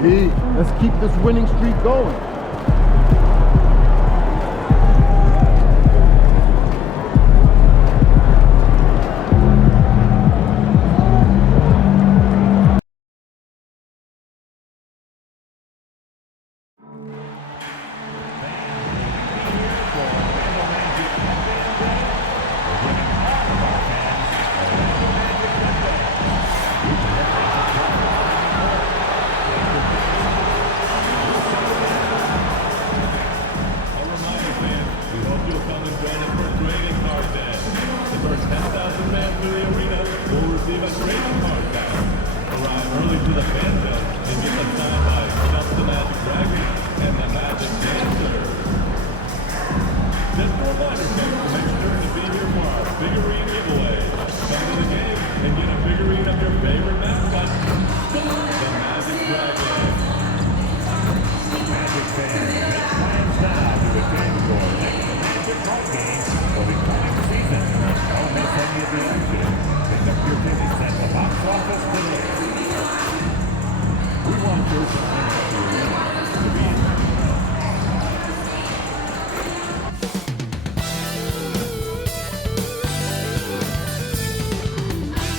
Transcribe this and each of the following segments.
Hey, let's keep this winning streak going.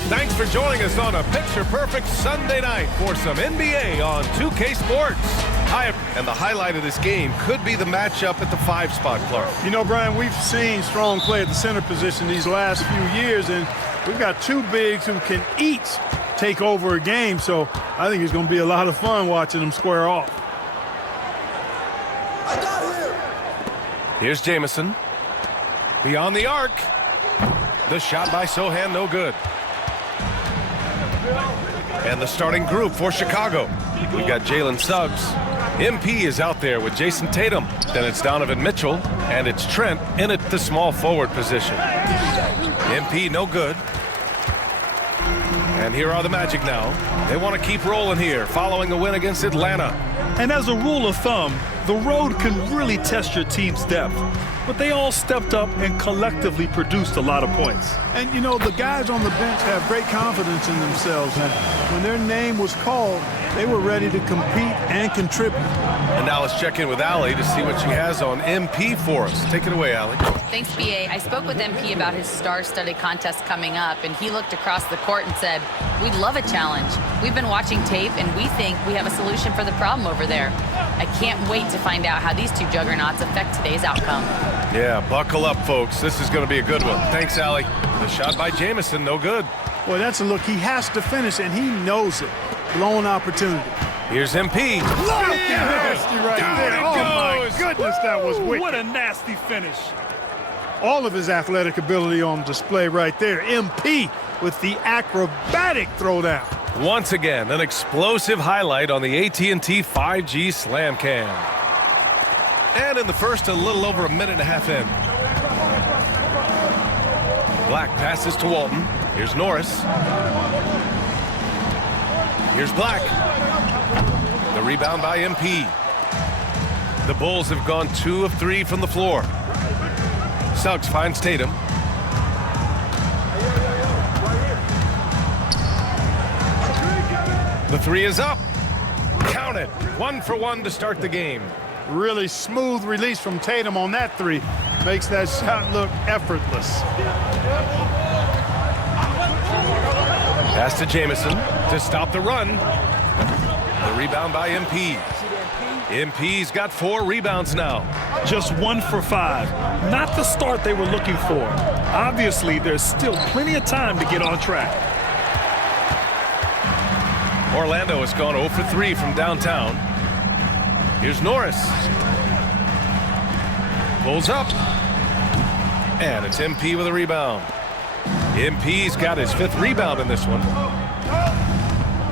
Thanks for joining us on a picture-perfect Sunday night for some NBA on 2K Sports. And the highlight of this game could be the matchup at the 5-spot, Clark. You know, Brian, we've seen strong play at the center position these last few years, and we've got two bigs who can each take over a game, so I think it's going to be a lot of fun watching them square off. I got him. Here's Jamison. Beyond the arc. The shot by Sohan, no good. And the starting group for Chicago. We've got Jalen Suggs. MP is out there with Jayson Tatum. Then it's Donovan Mitchell, and it's Trent in at the small forward position. MP no good. And here are the Magic now. They want to keep rolling here following a win against Atlanta. And as a rule of thumb, the road can really test your team's depth. But they all stepped up and collectively produced a lot of points. And, you know, the guys on the bench have great confidence in themselves. And when their name was called, they were ready to compete and contribute. And now let's check in with Allie to see what she has on MP for us. Take it away, Allie. Thanks, BA. I spoke with MP about his star-studded contest coming up, and he looked across the court and said, "We'd love a challenge. We've been watching tape, and we think we have a solution for the problem over there." I can't wait to find out how these two juggernauts affect today's outcome. Yeah, buckle up, folks. This is going to be a good one. Thanks, Allie. The shot by Jamison, no good. Boy, that's a look he has to finish, and he knows it. Blown opportunity. Here's MP. Look at nasty right there. Down it Oh, my goes. goodness, that was wicked. What a nasty finish. All of his athletic ability on display right there. MP with the acrobatic throwdown. Once again, an explosive highlight on the AT&T 5G Slam Cam. And in the first, a little over a minute and a half in. Black passes to Walton. Here's Norris. Here's Black. The rebound by MP. The Bulls have gone 2 of 3 from the floor. Suggs finds Tatum. The three is up. Count it. 1 for 1 to start the game. Really smooth release from Tatum on that three. Makes that shot look effortless. Pass to Jamison to stop the run. The rebound by MP. MP's got 4 rebounds now. Just 1 for 5. Not the start they were looking for. Obviously, there's still plenty of time to get on track. Orlando has gone 0 for 3 from downtown. Here's Norris. Pulls up. And it's MP with a rebound. MP's got his 5th rebound in this one.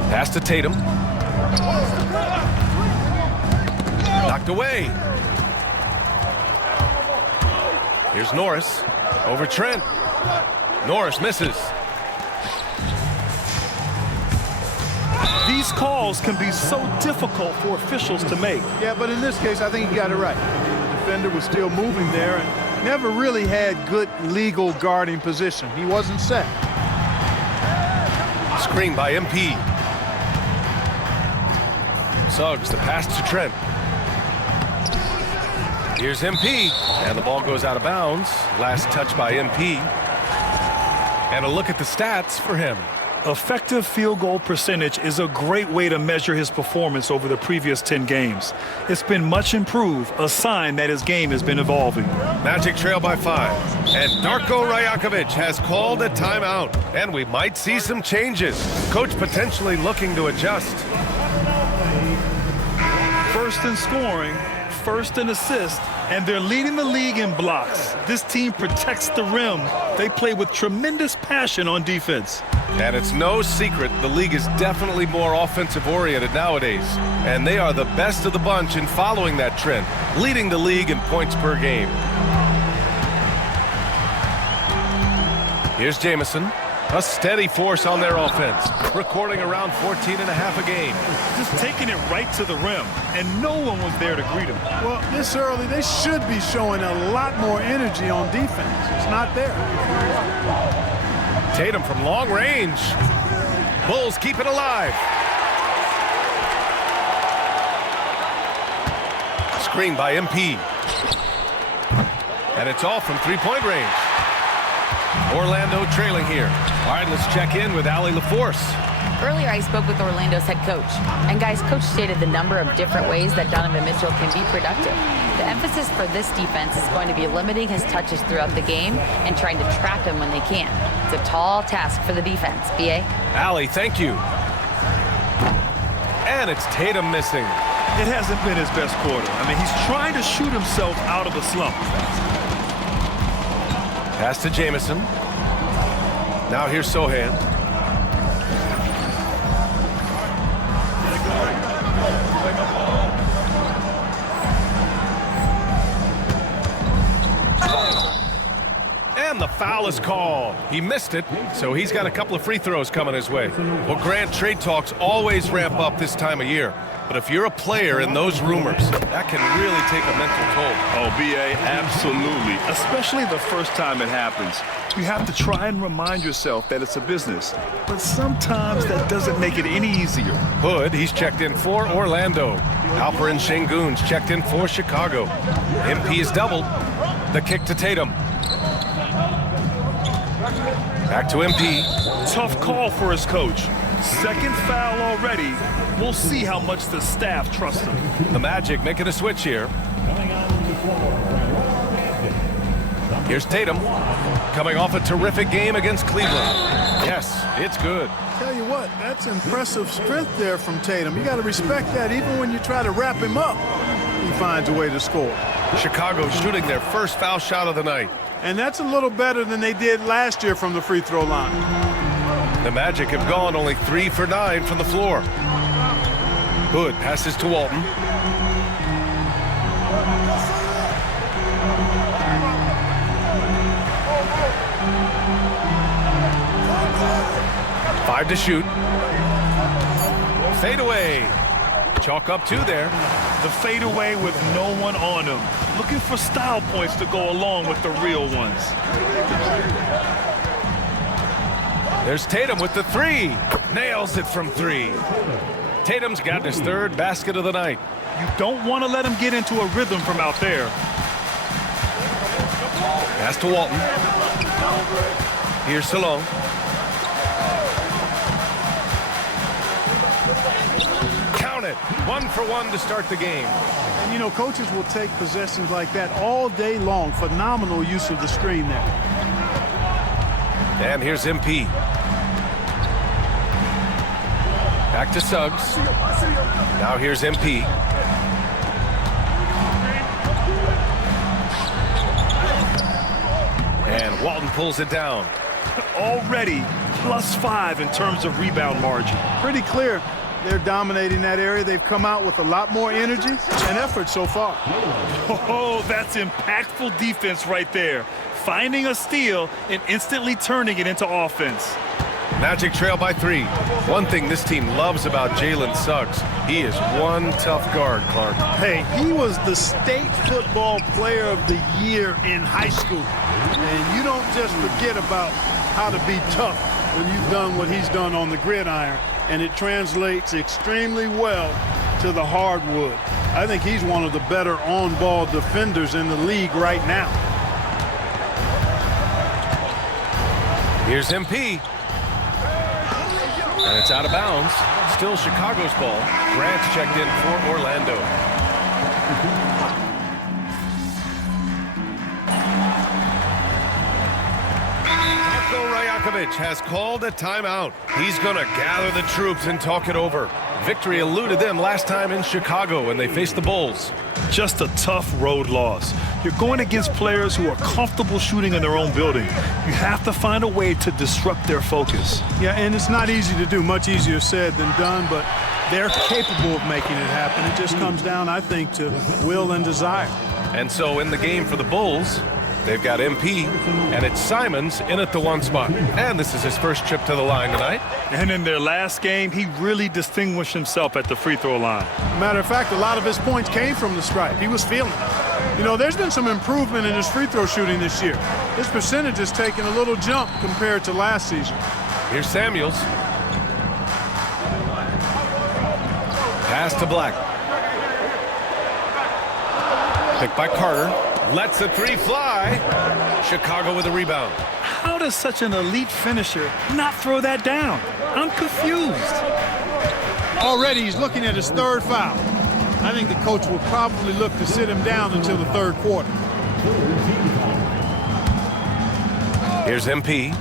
Pass to Tatum. Knocked away. Here's Norris. Over Trent. Norris misses. These calls can be so difficult for officials to make. Yeah, but in this case, I think he got it right. The defender was still moving there and never really had good legal guarding position. He wasn't set. Screen by MP. Suggs, the pass to Trent. Here's MP, and the ball goes out of bounds. Last touch by MP. And a look at the stats for him. Effective field goal percentage is a great way to measure his performance over the previous 10 games. It's been much improved, a sign that his game has been evolving. Magic trail by 5. And Darko Rajakovic has called a timeout. And we might see some changes. Coach potentially looking to adjust. First in scoring, first in assists, and they're leading the league in blocks. This team protects the rim. They play with tremendous passion on defense. And it's no secret the league is definitely more offensive-oriented nowadays. And they are the best of the bunch in following that trend, leading the league in points per game. Here's Jamison, a steady force on their offense, recording around 14.5 a game. Just taking it right to the rim, and no one was there to greet him. Well, this early, they should be showing a lot more energy on defense. It's not there. Tatum from long range. Bulls keep it alive. Screen by MP. And it's off from three-point range. Orlando trailing here. All right, let's check in with Allie LaForce. Earlier, I spoke with Orlando's head coach. And guys, coach stated the number of different ways that Donovan Mitchell can be productive. The emphasis for this defense is going to be limiting his touches throughout the game and trying to trap him when they can. It's a tall task for the defense. B.A.? Allie, thank you. And it's Tatum missing. It hasn't been his best quarter. I mean, he's trying to shoot himself out of a slump. Pass to Jamison. Now here's Sohan. And the foul is called. He missed it, so he's got a couple of free throws coming his way. Well, Grant, trade talks always ramp up this time of year. But if you're a player in those rumors, that can really take a mental toll. Oh, B.A., absolutely. Especially the first time it happens. You have to try and remind yourself that it's a business. But sometimes that doesn't make it any easier. Hood, he's checked in for Orlando. Alperen Sengun's checked in for Chicago. MP is doubled. The kick to Tatum. Back to MP. Tough call for his coach. Second foul already. We'll see how much the staff trusts him. The Magic making a switch here. Here's Tatum, coming off a terrific game against Cleveland. Yes, it's good. Tell you what, that's impressive strength there from Tatum. You got to respect that. Even when you try to wrap him up, he finds a way to score. Chicago shooting their first foul shot of the night. And that's a little better than they did last year from the free throw line. The Magic have gone only 3 for 9 from the floor. Hood passes to Walton. Five to shoot. Fade away. Chalk up 2 there. The fadeaway with no one on him. Looking for style points to go along with the real ones. There's Tatum with the 3. Nails it from 3. Tatum's got his 3rd basket of the night. You don't want to let him get into a rhythm from out there. Pass to Walton. Here's Salone. Count it. 1 for 1 to start the game. And, you know, coaches will take possessions like that all day long. Phenomenal use of the screen there. And here's MP. Back to Suggs. Now here's MP. And Walton pulls it down. Already +5 in terms of rebound margin. Pretty clear they're dominating that area. They've come out with a lot more energy and effort so far. Oh, that's impactful defense right there. Finding a steal and instantly turning it into offense. Magic trail by 3. One thing this team loves about Jalen Suggs, he is one tough guard, Clark. Hey, he was the state football player of the year in high school. And you don't just forget about how to be tough when you've done what he's done on the gridiron. And it translates extremely well to the hardwood. I think he's one of the better on-ball defenders in the league right now. Here's MP. And it's out of bounds. Still Chicago's ball. Grant's checked in for Orlando. Has called a timeout. He's going to gather the troops and talk it over. Victory eluded them last time in Chicago when they faced the Bulls. Just a tough road loss. You're going against players who are comfortable shooting in their own building. You have to find a way to disrupt their focus. Yeah, and it's not easy to do. Much easier said than done, but they're capable of making it happen. It just comes down, I think, to will and desire. And so in the game for the Bulls, they've got MP, and it's Simons in at the 1 spot. And this is his first trip to the line tonight. And in their last game, he really distinguished himself at the free throw line. Matter of fact, a lot of his points came from the stripe. He was feeling it. You know, there's been some improvement in his free throw shooting this year. His percentage has taken a little jump compared to last season. Here's Samuels. Pass to Black. Picked by Carter. Lets the three fly. Chicago with a rebound. How does such an elite finisher not throw that down? I'm confused. Already he's looking at his third foul. I think the coach will probably look to sit him down until the third quarter. Here's MP.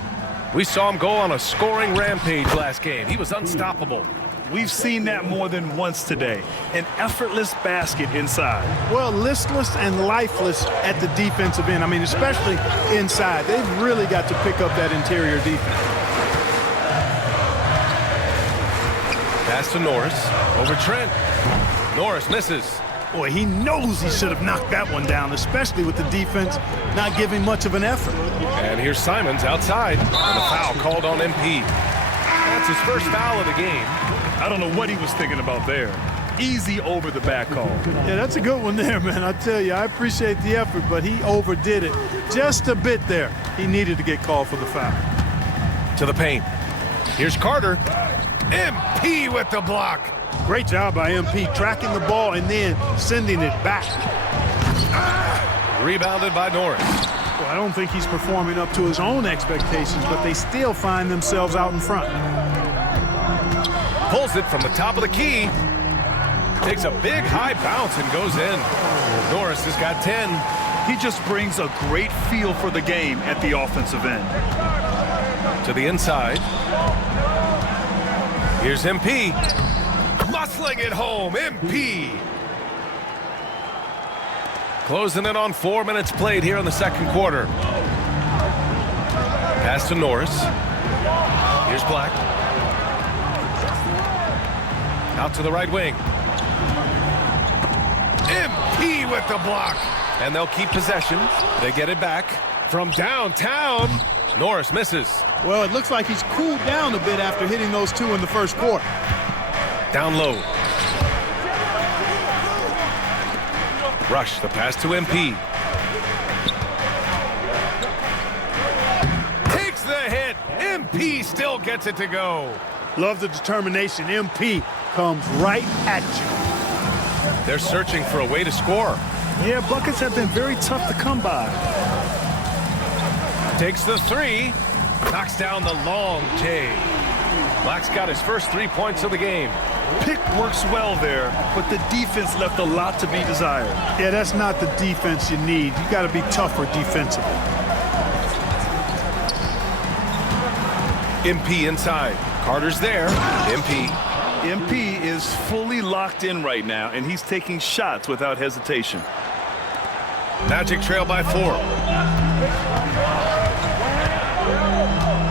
We saw him go on a scoring rampage last game. He was unstoppable. We've seen that more than once today. An effortless basket inside. Well, listless and lifeless at the defensive end. I mean, especially inside. They've really got to pick up that interior defense. Pass to Norris. Over Trent. Norris misses. Boy, he knows he should have knocked that one down, especially with the defense not giving much of an effort. And here's Simons outside. And the foul called on MP. That's his first foul of the game. I don't know what he was thinking about there. Easy over the back call. Yeah, that's a good one there, man. I tell you, I appreciate the effort, but he overdid it just a bit there. He needed to get called for the foul. To the paint. Here's Carter. MP with the block. Great job by MP, tracking the ball and then sending it back. Rebounded by Norris. Well, I don't think he's performing up to his own expectations, but they still find themselves out in front. Pulls it from the top of the key. Takes a big high bounce and goes in. Norris has got 10. He just brings a great feel for the game at the offensive end. To the inside. Here's MP. Muscling it home. MP. Closing in on 4 minutes played here in the second quarter. Pass to Norris. Here's Black. Out to the right wing. MP with the block. And they'll keep possession. They get it back from downtown. Norris misses. Well, it looks like he's cooled down a bit after hitting those two in the first quarter. Down low. Rush the pass to MP. Takes the hit. MP still gets it to go. Love the determination. MP comes right at you. They're searching for a way to score. Yeah, buckets have been very tough to come by. Takes the three. Knocks down the long J. Black's got his first 3 points of the game. Pick works well there, but the defense left a lot to be desired. Yeah, that's not the defense you need. You got to be tougher defensively. MP inside. Carter's there. MP is fully locked in right now, and he's taking shots without hesitation. Magic trail by 4.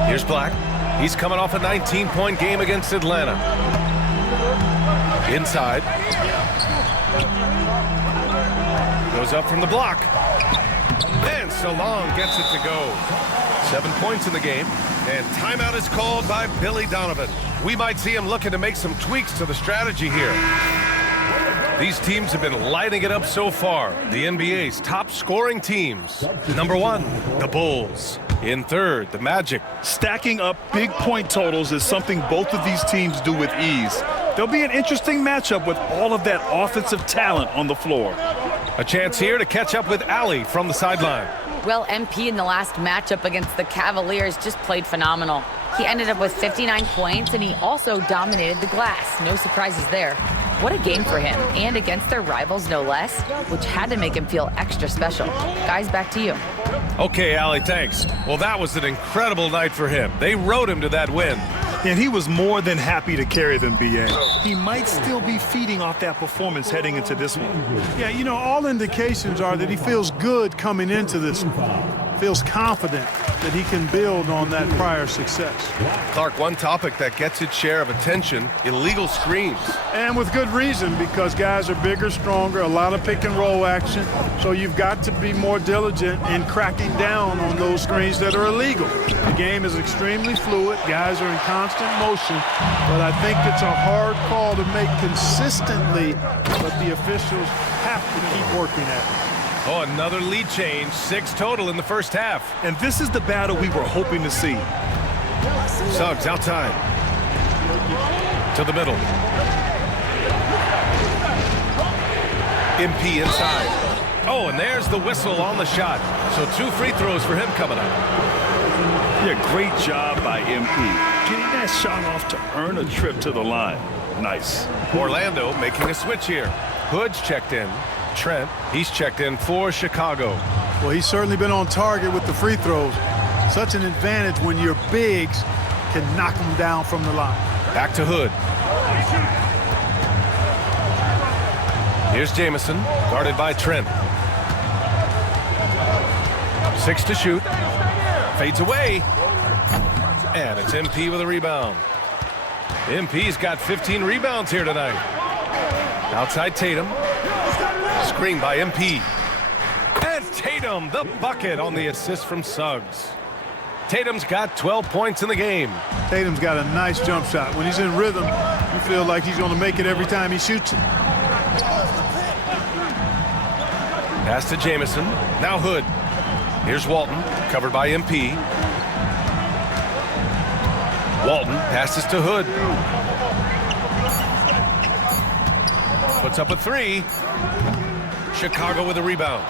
Here's Black. He's coming off a 19-point game against Atlanta. Inside. Goes up from the block. And Salon gets it to go. 7 points in the game. And timeout is called by Billy Donovan. We might see him looking to make some tweaks to the strategy here. These teams have been lighting it up so far. The NBA's top scoring teams. Number 1, the Bulls. In third, the Magic. Stacking up big point totals is something both of these teams do with ease. They'll be an interesting matchup with all of that offensive talent on the floor. A chance here to catch up with Allie from the sideline. Well, MP in the last matchup against the Cavaliers just played phenomenal. He ended up with 59 points, and he also dominated the glass. No surprises there. What a game for him, and against their rivals, no less, which had to make him feel extra special. Guys, back to you. Okay, Allie, thanks. Well, that was an incredible night for him. They rode him to that win. And he was more than happy to carry them, B.A. He might still be feeding off that performance heading into this one. Yeah, you know, all indications are that he feels good coming into this one. Feels confident that he can build on that prior success. Clark, one topic that gets its share of attention, illegal screens. And with good reason, because guys are bigger, stronger, a lot of pick and roll action. So you've got to be more diligent in cracking down on those screens that are illegal. The game is extremely fluid. Guys are in constant motion. But I think it's a hard call to make consistently, but the officials have to keep working at it. Oh, another lead change. 6 total in the first half. And this is the battle we were hoping to see. Suggs outside. To the middle. MP inside. Oh, and there's the whistle on the shot. So 2 free throws for him coming up. Yeah, great job by MP. Getting that shot off to earn a trip to the line. Nice. Orlando making a switch here. Hood's checked in. Trent, he's checked in for Chicago. Well, he's certainly been on target with the free throws. Such an advantage when your bigs can knock them down from the line. Back to Hood. Here's Jamison, guarded by Trent. 6 to shoot. Fades away. And it's MP with a rebound. MP's got 15 rebounds here tonight. Outside Tatum. Screen by MP. And Tatum, the bucket on the assist from Suggs. Tatum's got 12 points in the game. Tatum's got a nice jump shot. When he's in rhythm, you feel like he's going to make it every time he shoots it. Pass to Jamison. Now Hood. Here's Walton, covered by MP. Walton passes to Hood. Puts up a 3. Chicago with a rebound.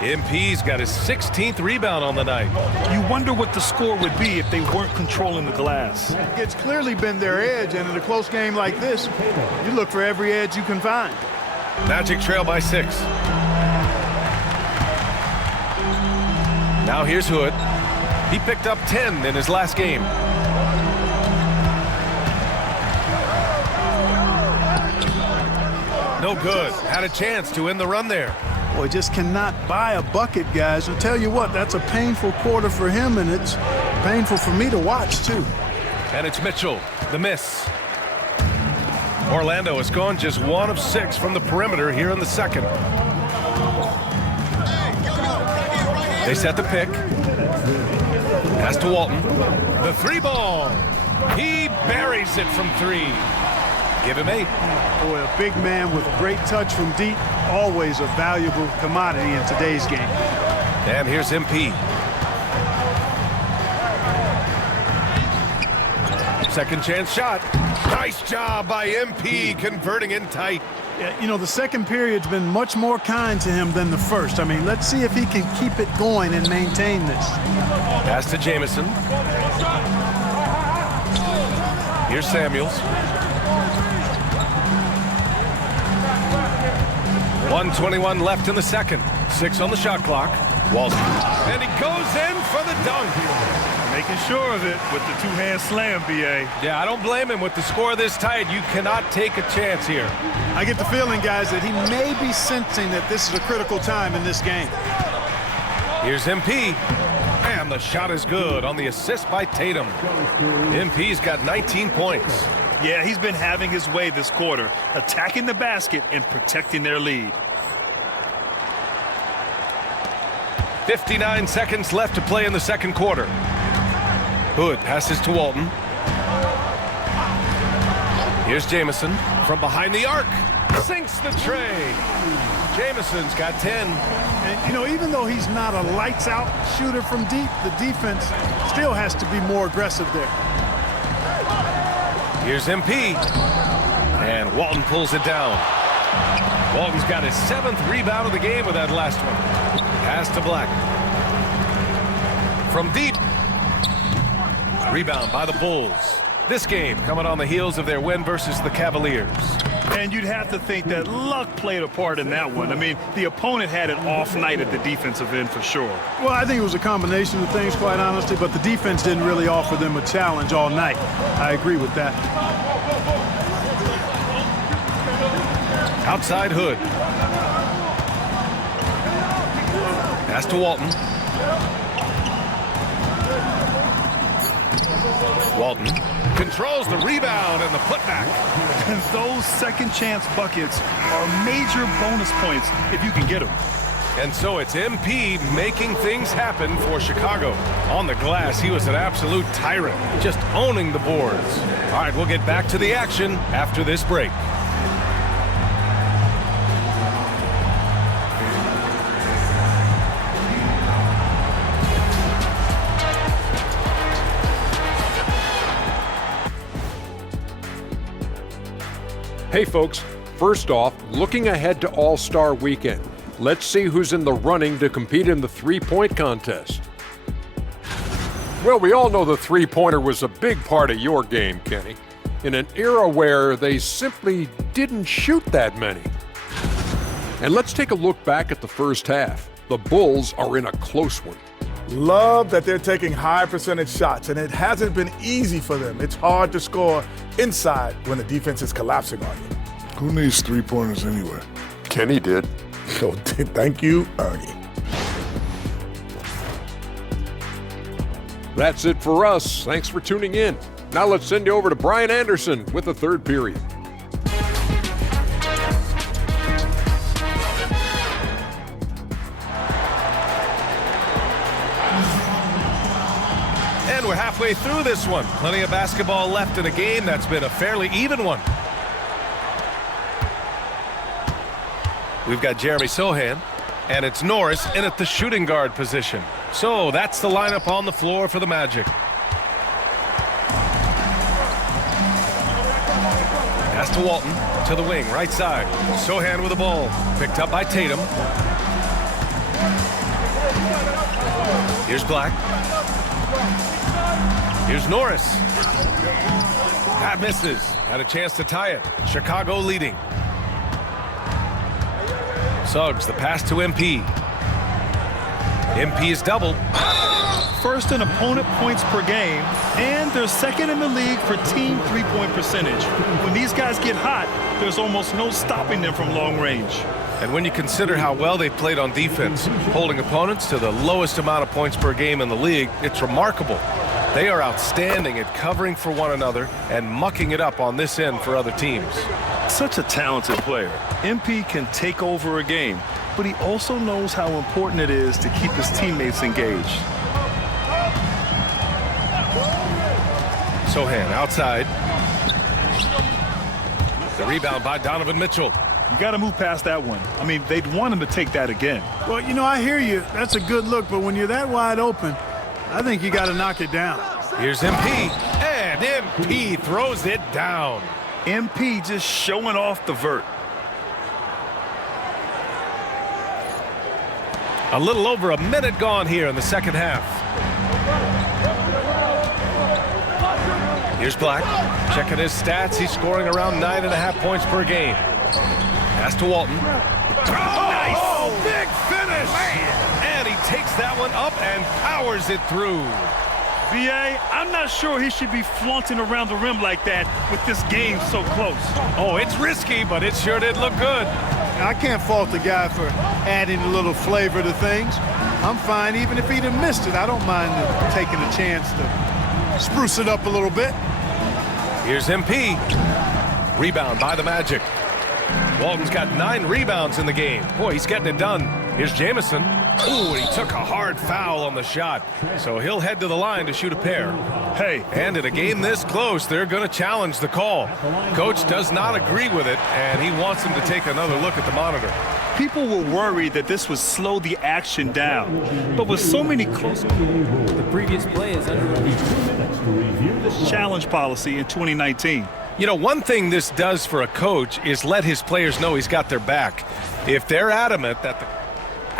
MP's got his 16th rebound on the night. You wonder what the score would be if they weren't controlling the glass. It's clearly been their edge, and in a close game like this, you look for every edge you can find. Magic trail by 6. Now here's Hood. He picked up 10 in his last game. No good. Had a chance to end the run there. Boy, just cannot buy a bucket, guys. I'll tell you what, that's a painful quarter for him, and it's painful for me to watch, too. And it's Mitchell, the miss. Orlando has gone just 1 of 6 from the perimeter here in the second. They set the pick. Pass to Walton. The 3-ball. He buries it from 3. Give him 8. Boy, a big man with great touch from deep, always a valuable commodity in today's game. And here's MP. Second chance shot. Nice job by MP converting in tight. Yeah, you know, the second period's been much more kind to him than the first. I mean, let's see if he can keep it going and maintain this. Pass to Jamison. Here's Samuels. 1:21 left in the second. 6 on the shot clock. Walton. And he goes in for the dunk. Making sure of it with the two-hand slam, B.A. Yeah, I don't blame him. With the score this tight, you cannot take a chance here. I get the feeling, guys, that he may be sensing that this is a critical time in this game. Here's MP. And the shot is good on the assist by Tatum. MP's got 19 points. Yeah, he's been having his way this quarter, attacking the basket and protecting their lead. 59 seconds left to play in the second quarter. Hood passes to Walton. Here's Jamison from behind the arc. Sinks the tray. Jamison's got 10. And, you know, even though he's not a lights-out shooter from deep, the defense still has to be more aggressive there. Here's MP. Walton pulls it down. Walton's got his 7th rebound of the game with that last one. Pass to Black. From deep. Rebound by the Bulls. This game coming on the heels of their win versus the Cavaliers. And you'd have to think that luck played a part in that one. I mean, the opponent had an off night at the defensive end for sure. Well, I think it was a combination of things, quite honestly, but the defense didn't really offer them a challenge all night. I agree with that. Outside Hood. Pass to Walton. Walton controls the rebound and the putback. And those second chance buckets are major bonus points if you can get them. And so it's MP making things happen for Chicago. On the glass, he was an absolute tyrant, just owning the boards. All right, we'll get back to the action after this break. Hey folks, first off, looking ahead to All-Star Weekend, let's see who's in the running to compete in the three-point contest. Well, we all know the three-pointer was a big part of your game, Kenny, in an era where they simply didn't shoot that many. And let's take a look back at the first half. The Bulls are in a close one. Love that they're taking high percentage shots, and it hasn't been easy for them. It's hard to score inside when the defense is collapsing on you. Who needs three-pointers anyway? Kenny did. So thank you, Ernie. That's it for us. Thanks for tuning in. Now let's send you over to Brian Anderson with the third period. And we're halfway through this one. Plenty of basketball left in a game that's been a fairly even one. We've got Jeremy Sohan, and it's Norris in at the shooting guard position. So that's the lineup on the floor for the Magic. Pass to Walton, to the wing, right side. Sohan with the ball, picked up by Tatum. Here's Black. Here's Norris. That misses. Had a chance to tie it. Chicago leading. Suggs, the pass to MP. MP is doubled. First in opponent points per game, and they're second in the league for team three-point percentage. When these guys get hot, there's almost no stopping them from long range. And when you consider how well they played on defense, holding opponents to the lowest amount of points per game in the league, it's remarkable. They are outstanding at covering for one another and mucking it up on this end for other teams. Such a talented player. MP can take over a game, but he also knows how important it is to keep his teammates engaged. Sohan outside. The rebound by Donovan Mitchell. You got to move past that one. I mean, they'd want him to take that again. Well, you know, I hear you. That's a good look, but when you're that wide open, I think you got to knock it down. Here's MP, and MP throws it down. MP just showing off the vert. A little over a minute gone here in the second half. Here's Black, checking his stats. He's scoring around 9.5 points per game. Pass to Walton. Nice! Oh, big finish! Man. And he takes that one up and powers it through. VA, I'm not sure he should be flaunting around the rim like that with this game so close. Oh, it's risky, but it sure did look good. I can't fault the guy for adding a little flavor to things. I'm fine even if he'd have missed it. I don't mind taking a chance to spruce it up a little bit. Here's MP. Rebound by the Magic. Walton's got 9 rebounds in the game. Boy, he's getting it done. Here's Jamison. Ooh, he took a hard foul on the shot. So he'll head to the line to shoot a pair. Hey. And in a game this close, they're going to challenge the call. Coach does not agree with it, and he wants him to take another look at the monitor. People were worried that this would slow the action down. But with so many close... The previous play is under review. challenge policy in 2019. You know, one thing this does for a coach is let his players know he's got their back. If they're adamant that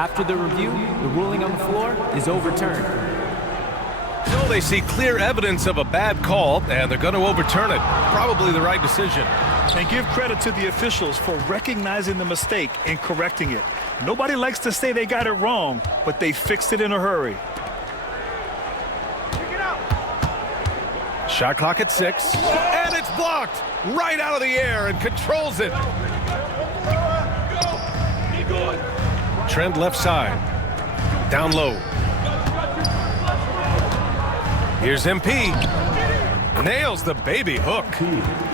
After the review, the ruling on the floor is overturned. So they see clear evidence of a bad call, and they're going to overturn it. Probably the right decision. And give credit to the officials for recognizing the mistake and correcting it. Nobody likes to say they got it wrong, but they fixed it in a hurry. Shot clock at 6, and it's blocked right out of the air and controls it. Trent left side, down low. Here's MP. Nails the baby hook.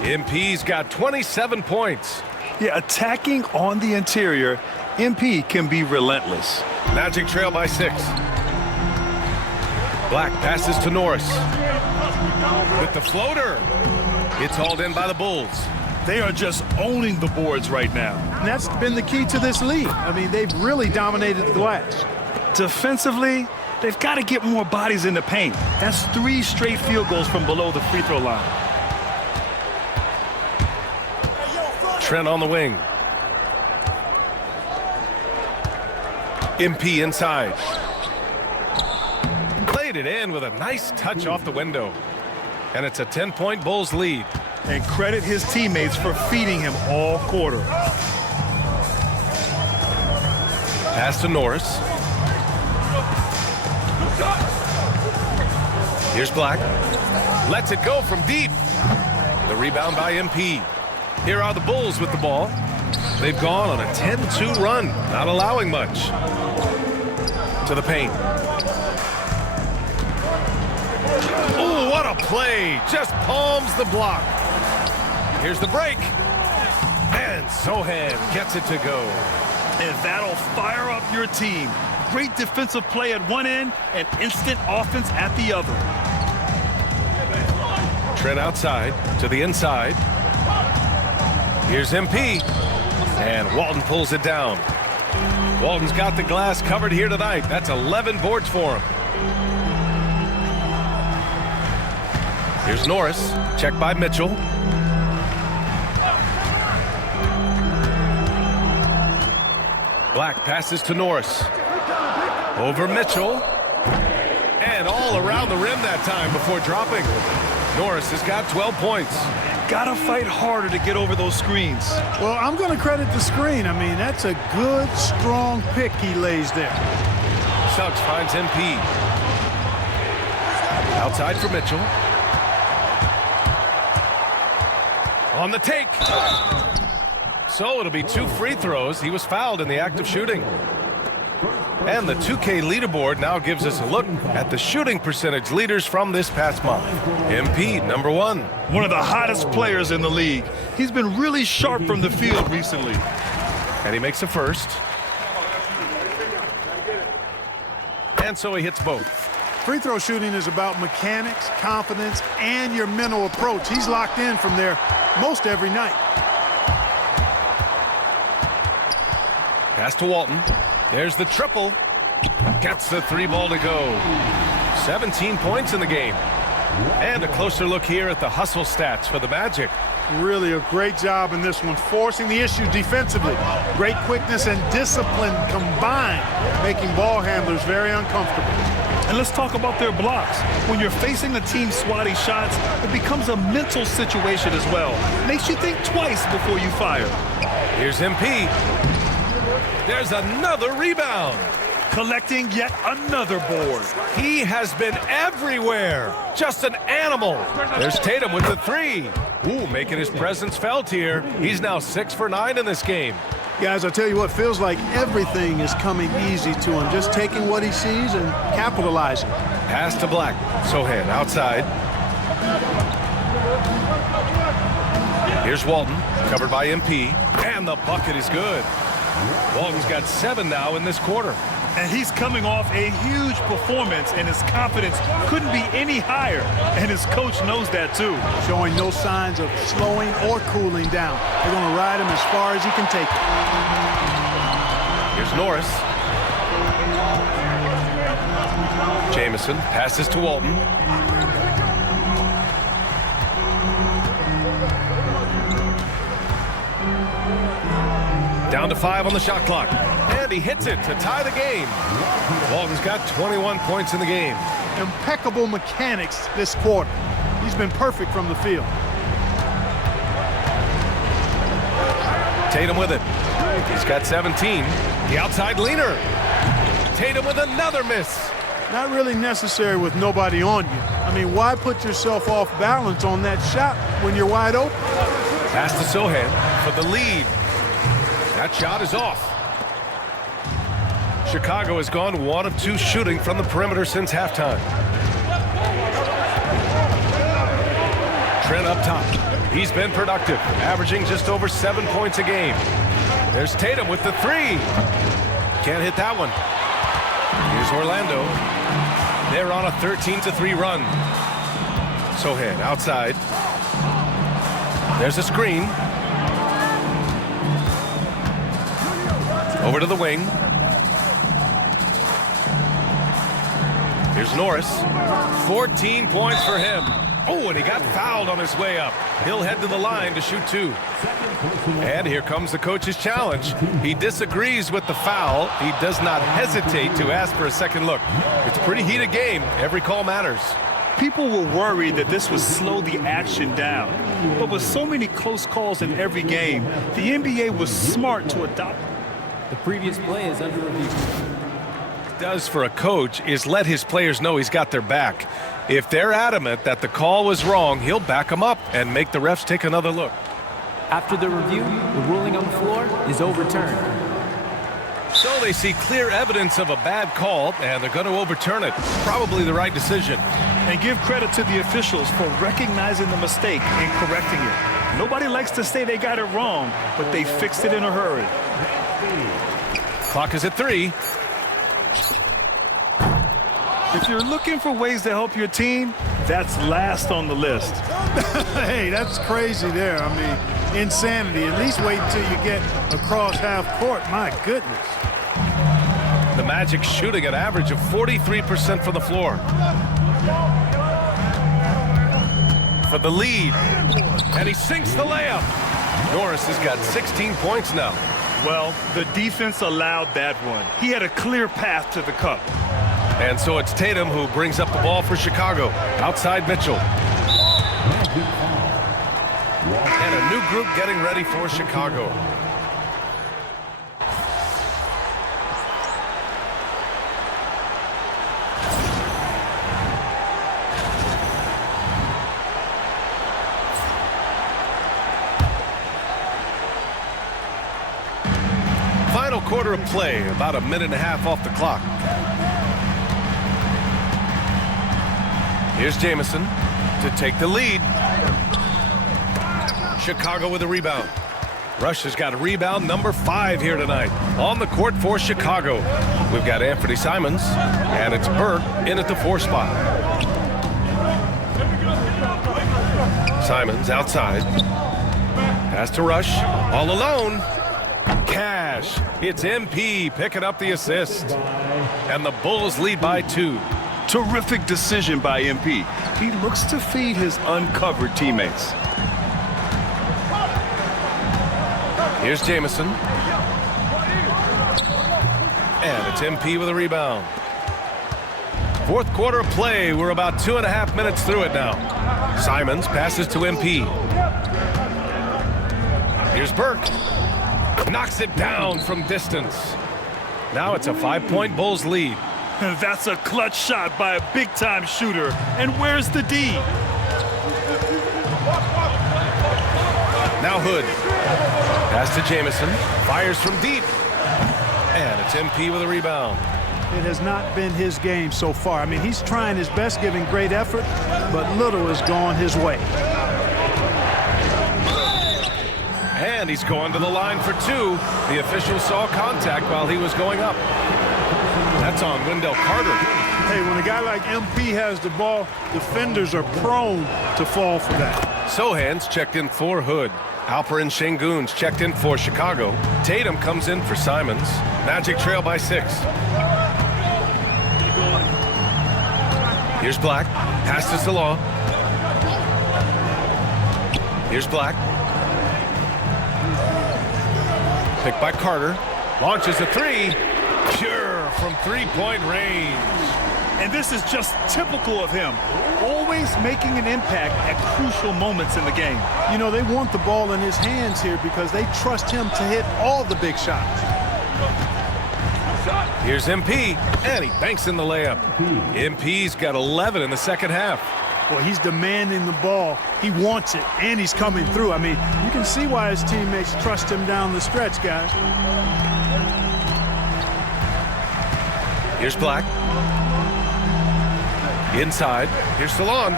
MP's got 27 points. Yeah, attacking on the interior, MP can be relentless. Magic trail by 6. Black passes to Norris. With the floater. It's hauled in by the Bulls. They are just owning the boards right now. And that's been the key to this league. I mean, they've really dominated the glass. Defensively, they've got to get more bodies in the paint. That's 3 straight field goals from below the free throw line. Trent on the wing. MP inside. Played it in with a nice touch off the window. And it's a 10-point Bulls lead. And credit his teammates for feeding him all quarter. Pass to Norris. Here's Black. Lets it go from deep. The rebound by MP. Here are the Bulls with the ball. They've gone on a 10-2 run, not allowing much. To the paint. Oh, what a play. Just palms the block. Here's the break. And Sohan gets it to go. And that'll fire up your team. Great defensive play at one end and instant offense at the other. Trent outside to the inside. Here's MP. And Walton pulls it down. Walton's got the glass covered here tonight. That's 11 boards for him. Here's Norris. Checked by Mitchell. Black passes to Norris. Over Mitchell. And all around the rim that time before dropping. Norris has got 12 points. Gotta fight harder to get over those screens. Well, I'm going to credit the screen. I mean, that's a good, strong pick he lays there. Suggs finds MP. Outside for Mitchell. On the take. So it'll be 2 free throws. He was fouled in the act of shooting. And the 2K leaderboard now gives us a look at the shooting percentage leaders from this past month. MP, number 1. One of the hottest players in the league. He's been really sharp from the field recently. And he makes a first. And so he hits both. Free throw shooting is about mechanics, confidence, and your mental approach. He's locked in from there most every night. Pass to Walton. There's the triple. Gets the 3 ball to go. 17 points in the game. And a closer look here at the hustle stats for the Magic. Really a great job in this one, forcing the issue defensively. Great quickness and discipline combined, making ball handlers very uncomfortable. And let's talk about their blocks. When you're facing a team swatting shots, it becomes a mental situation as well. Makes you think twice before you fire. Here's MP. There's another rebound. Collecting yet another board. He has been everywhere. Just an animal. There's Tatum with the 3. Ooh, making his presence felt here. He's now 6 for 9 in this game. Guys, I tell you what, feels like everything is coming easy to him. Just taking what he sees and capitalizing. Pass to Black. Sohan outside. Here's Walton, covered by MP. And the bucket is good. Walton's got 7 now in this quarter. And he's coming off a huge performance, and his confidence couldn't be any higher. And his coach knows that, too. Showing no signs of slowing or cooling down. They're going to ride him as far as he can take it. Here's Norris. Jamison passes to Walton. Down to 5 on the shot clock. And he hits it to tie the game. Walton's got 21 points in the game. Impeccable mechanics this quarter. He's been perfect from the field. Tatum with it. He's got 17. The outside leaner. Tatum with another miss. Not really necessary with nobody on you. I mean, why put yourself off balance on that shot when you're wide open? Pass to Sohan for the lead. That shot is off. Chicago has gone 1 of 2 shooting from the perimeter since halftime. Trent up top. He's been productive, averaging just over 7 points a game. There's Tatum with the 3. Can't hit that one. Here's Orlando. They're on a 13-3 run. Sohan outside. There's a screen. Over to the wing. Here's Norris. 14 points for him. Oh, and he got fouled on his way up. He'll head to the line to shoot 2. And here comes the coach's challenge. He disagrees with the foul. He does not hesitate to ask for a second look. It's a pretty heated game. Every call matters. People were worried that this would slow the action down. But with so many close calls in every game, the NBA was smart to adopt. The previous play is under review. Does for a coach is let his players know he's got their back. If they're adamant that the call was wrong, he'll back them up and make the refs take another look. After the review, the ruling on the floor is overturned. So they see clear evidence of a bad call, and they're going to overturn it. Probably the right decision. And give credit to the officials for recognizing the mistake and correcting it. Nobody likes to say they got it wrong, but they fixed it in a hurry. Clock is at 3. If you're looking for ways to help your team, that's last on the list. Hey, that's crazy there. I mean, insanity. At least wait until you get across half court. My goodness. The Magic shooting an average of 43% from the floor. For the lead. And he sinks the layup. Norris has got 16 points now. Well, the defense allowed that one. He had a clear path to the cup. And so it's Tatum who brings up the ball for Chicago. Outside Mitchell. And a new group getting ready for Chicago. Final quarter of play, about a minute and a half off the clock. Here's Jamison to take the lead. Chicago with a rebound. Rush has got a rebound number 5 here tonight. On the court for Chicago. We've got Anthony Simons, and it's Burke in at the 4 spot. Simons outside. Pass to Rush. All alone. Cash. It's MP picking up the assist. And the Bulls lead by 2. Terrific decision by MP. He looks to feed his uncovered teammates. Here's Jamison. And it's MP with a rebound. Fourth quarter of play. We're about 2.5 minutes through it now. Simons passes to MP. Here's Burke. Knocks it down from distance. Now it's a 5-point Bulls lead. That's a clutch shot by a big-time shooter. And where's the D? Now Hood. Pass to Jamison. Fires from deep. And it's MP with a rebound. It has not been his game so far. I mean, he's trying his best, giving great effort, but little has gone his way. And he's going to the line for 2. The official saw contact while he was going up. That's on Wendell Carter. Hey, when a guy like MP has the ball, defenders are prone to fall for that. Sohan's checked in for Hood. Alperin Şengün's checked in for Chicago. Tatum comes in for Simons. Magic trail by 6. Here's Black. Pass to Salah. Here's Black. Picked by Carter. Launches a three. Pure from three-point range. And this is just typical of him. Always making an impact at crucial moments in the game. You know, they want the ball in his hands here because they trust him to hit all the big shots. Here's MP, and he banks in the layup. MP's got 11 in the second half. Well, he's demanding the ball. He wants it, and he's coming through. I mean, you can see why his teammates trust him down the stretch, guys. Here's Black. Inside. Here's Salon.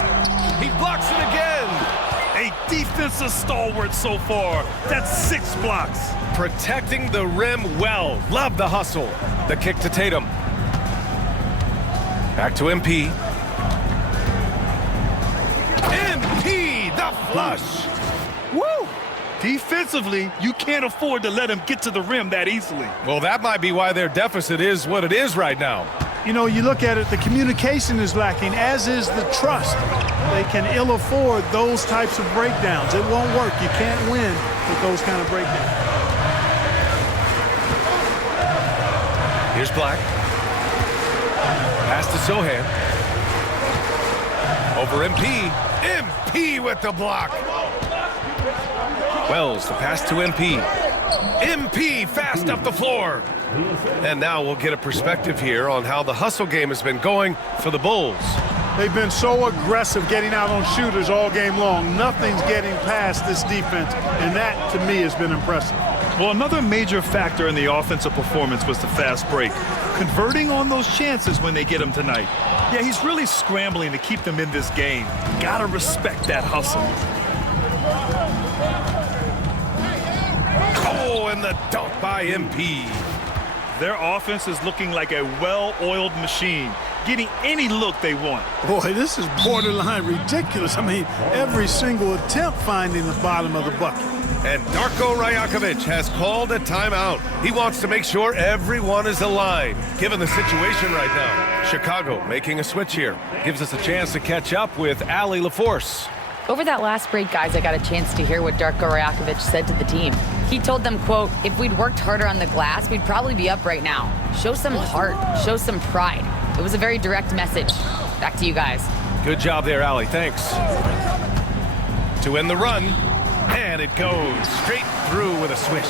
He blocks it again. A defensive stalwart so far. That's 6 blocks. Protecting the rim well. Love the hustle. The kick to Tatum. Back to MP. MP, the flush. Woo! Defensively, you can't afford to let him get to the rim that easily. Well, that might be why their deficit is what it is right now. You know, you look at it, the communication is lacking, as is the trust. They can ill afford those types of breakdowns. It won't work. You can't win with those kind of breakdowns. Here's Black. Pass to Sohan. Over MP. MP with the block. Wells, the pass to MP. MP fast up the floor. And now we'll get a perspective here on how the hustle game has been going for the Bulls. They've been so aggressive getting out on shooters all game long. Nothing's getting past this defense, and that, to me, has been impressive. Well, another major factor in the offensive performance was the fast break. Converting on those chances when they get him tonight. Yeah, he's really scrambling to keep them in this game. Gotta respect that hustle. Oh, and the dunk by MP. Their offense is looking like a well-oiled machine, getting any look they want. Boy, this is borderline ridiculous. I mean, every single attempt finding the bottom of the bucket. And Darko Rajakovic has called a timeout. He wants to make sure everyone is aligned, given the situation right now. Chicago making a switch here. Gives us a chance to catch up with Allie LaForce. Over that last break, guys, I got a chance to hear what Darko Rajakovic said to the team. He told them, quote, if we'd worked harder on the glass, we'd probably be up right now. Show some heart, show some pride. It was a very direct message. Back to you guys. Good job there, Allie. Thanks. To end the run, and it goes straight through with a swish.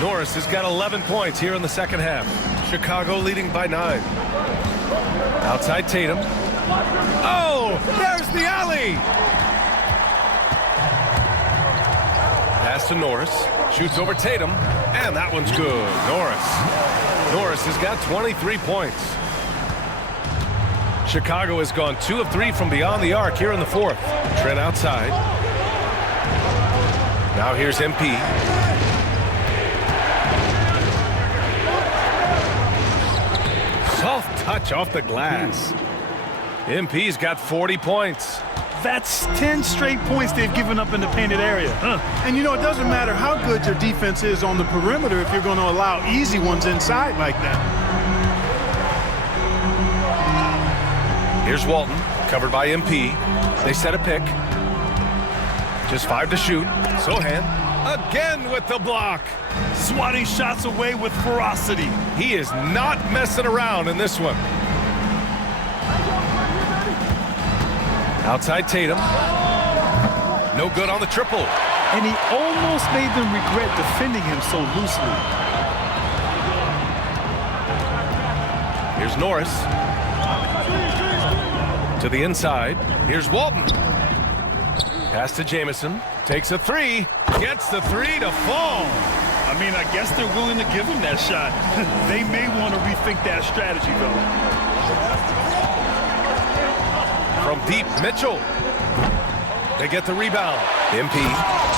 Norris has got 11 points here in the second half. Chicago leading by 9. Outside Tatum. Oh, there's the alley! Pass to Norris. Shoots over Tatum, and that one's good. Norris has got 23 points. Chicago has gone 2 of 3 from beyond the arc here in the fourth. Trent outside. Now here's MP. Soft touch off the glass. MP's got 40 points. That's 10 straight points they've given up in the painted area. And you know, it doesn't matter how good your defense is on the perimeter if you're going to allow easy ones inside like that. Here's Walton, covered by MP. They set a pick. Just 5 to shoot. Sohan, again with the block. Swatting shots away with ferocity. He is not messing around in this one. Outside Tatum. No good on the triple. And he almost made them regret defending him so loosely. Here's Norris. To the inside. Here's Walton. Pass to Jamison. Takes a 3. Gets the 3 to fall. I mean, I guess they're willing to give him that shot. They may want to rethink that strategy, though. From deep, Mitchell. They get the rebound. MP.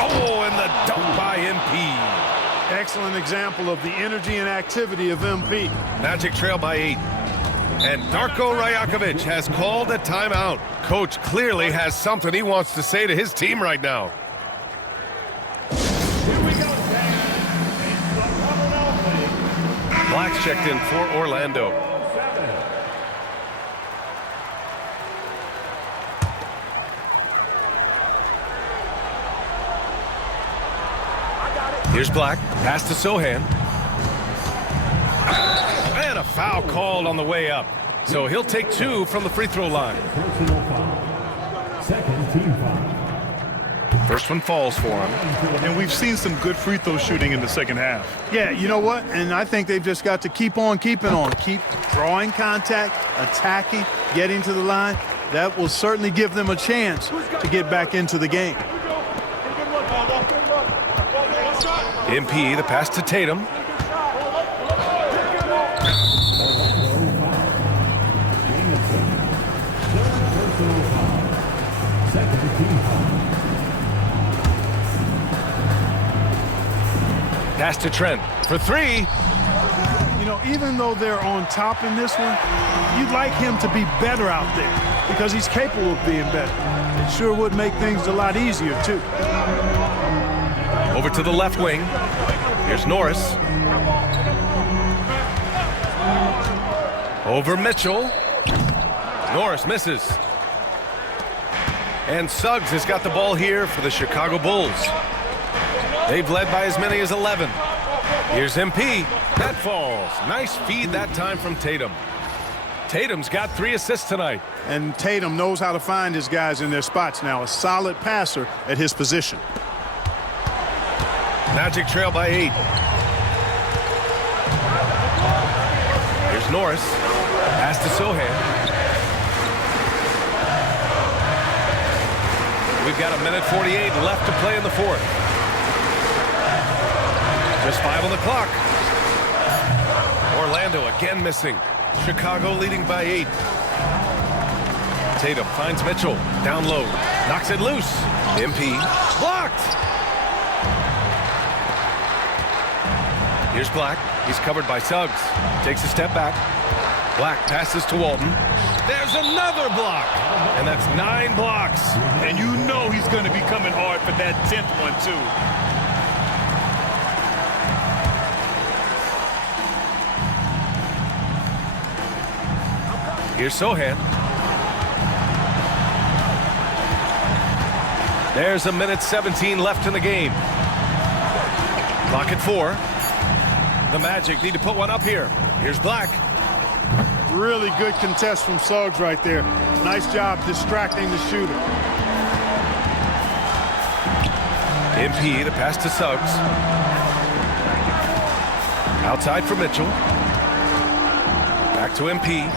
Oh, and the dunk by MP. Excellent example of the energy and activity of MP. Magic trail by 8. And Darko Rajakovic has called a timeout. Coach clearly has something he wants to say to his team right now. Black's checked in for Orlando. Here's Black. Pass to Sohan. And a foul called on the way up. So he'll take 2 from the free throw line. Second team foul. First one falls for him. And we've seen some good free throw shooting in the second half. Yeah, you know what? And I think they've just got to keep on keeping on. Keep drawing contact, attacking, getting to the line. That will certainly give them a chance to get back into the game. MP, the pass to Tatum. Pass to Trent for 3. You know, even though they're on top in this one, you'd like him to be better out there because he's capable of being better. It sure would make things a lot easier, too. Over to the left wing. Here's Norris. Over Mitchell. Norris misses. And Suggs has got the ball here for the Chicago Bulls. They've led by as many as 11. Here's MP. That falls. Nice feed that time from Tatum. Tatum's got 3 assists tonight. And Tatum knows how to find his guys in their spots now. A solid passer at his position. Magic trail by 8. Here's Norris. Pass to Sohan. We've got 1:48 left to play in the 4th. Just 5 on the clock. Orlando again missing. Chicago leading by 8. Tatum finds Mitchell. Down low. Knocks it loose. MP. Blocked. Here's Black. He's covered by Suggs. Takes a step back. Black passes to Walton. There's another block. And that's 9 blocks. And you know he's going to be coming hard for that 10th one, too. Here's Sohan. There's 1:17 left in the game. Clock at 4. The Magic need to put one up here. Here's Black. Really good contest from Suggs right there. Nice job distracting the shooter. MP, the pass to Suggs. Outside for Mitchell. Back to MP.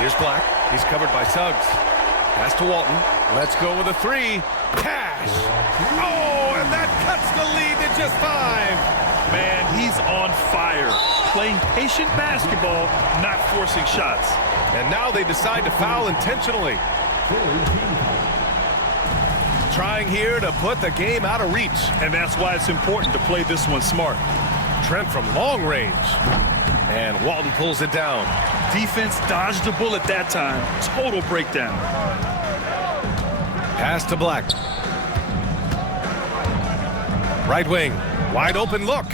Here's Black. He's covered by Suggs. Pass to Walton. Let's go with a 3. Cash. Oh, and that cuts the lead to just 5. Man, he's on fire. Playing patient basketball, not forcing shots. And now they decide to foul intentionally. Trying here to put the game out of reach. And that's why it's important to play this one smart. Trent from long range. And Walton pulls it down. Defense dodged the bullet that time. Total breakdown. Pass to Black. Right wing. Wide open look.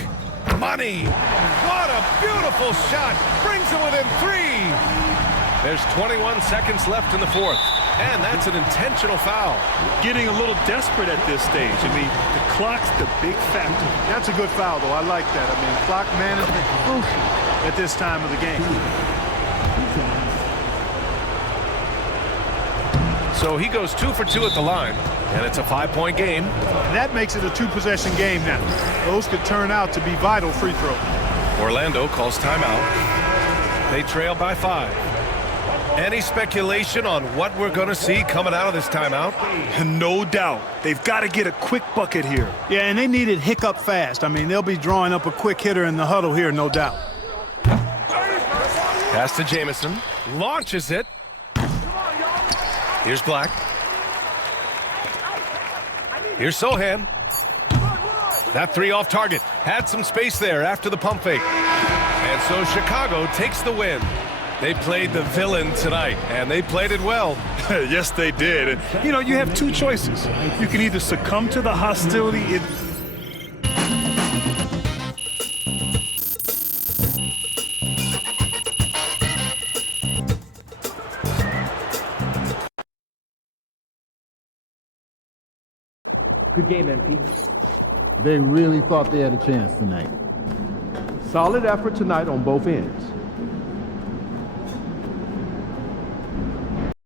Money. What a beautiful shot. Brings it within 3. There's 21 seconds left in the 4th. And that's an intentional foul. Getting a little desperate at this stage. I mean, the clock's the big factor. That's a good foul, though. I like that. I mean, clock management crucial at this time of the game. So he goes 2 for 2 at the line, and it's a 5-point game. And that makes it a 2-possession game now. Those could turn out to be vital free throws. Orlando calls timeout. They trail by 5. Any speculation on what we're going to see coming out of this timeout? No doubt. They've got to get a quick bucket here. Yeah, and they need it hiccup fast. I mean, they'll be drawing up a quick hitter in the huddle here, no doubt. Pass to Jamison. Launches it. Here's Black. Here's Sohan. That 3 off target. Had some space there after the pump fake. And so Chicago takes the win. They played the villain tonight, and they played it well. Yes, they did. And, you know, you have 2 choices. You can either succumb to the hostility. Good game, MP. They really thought they had a chance tonight. Solid effort tonight on both ends.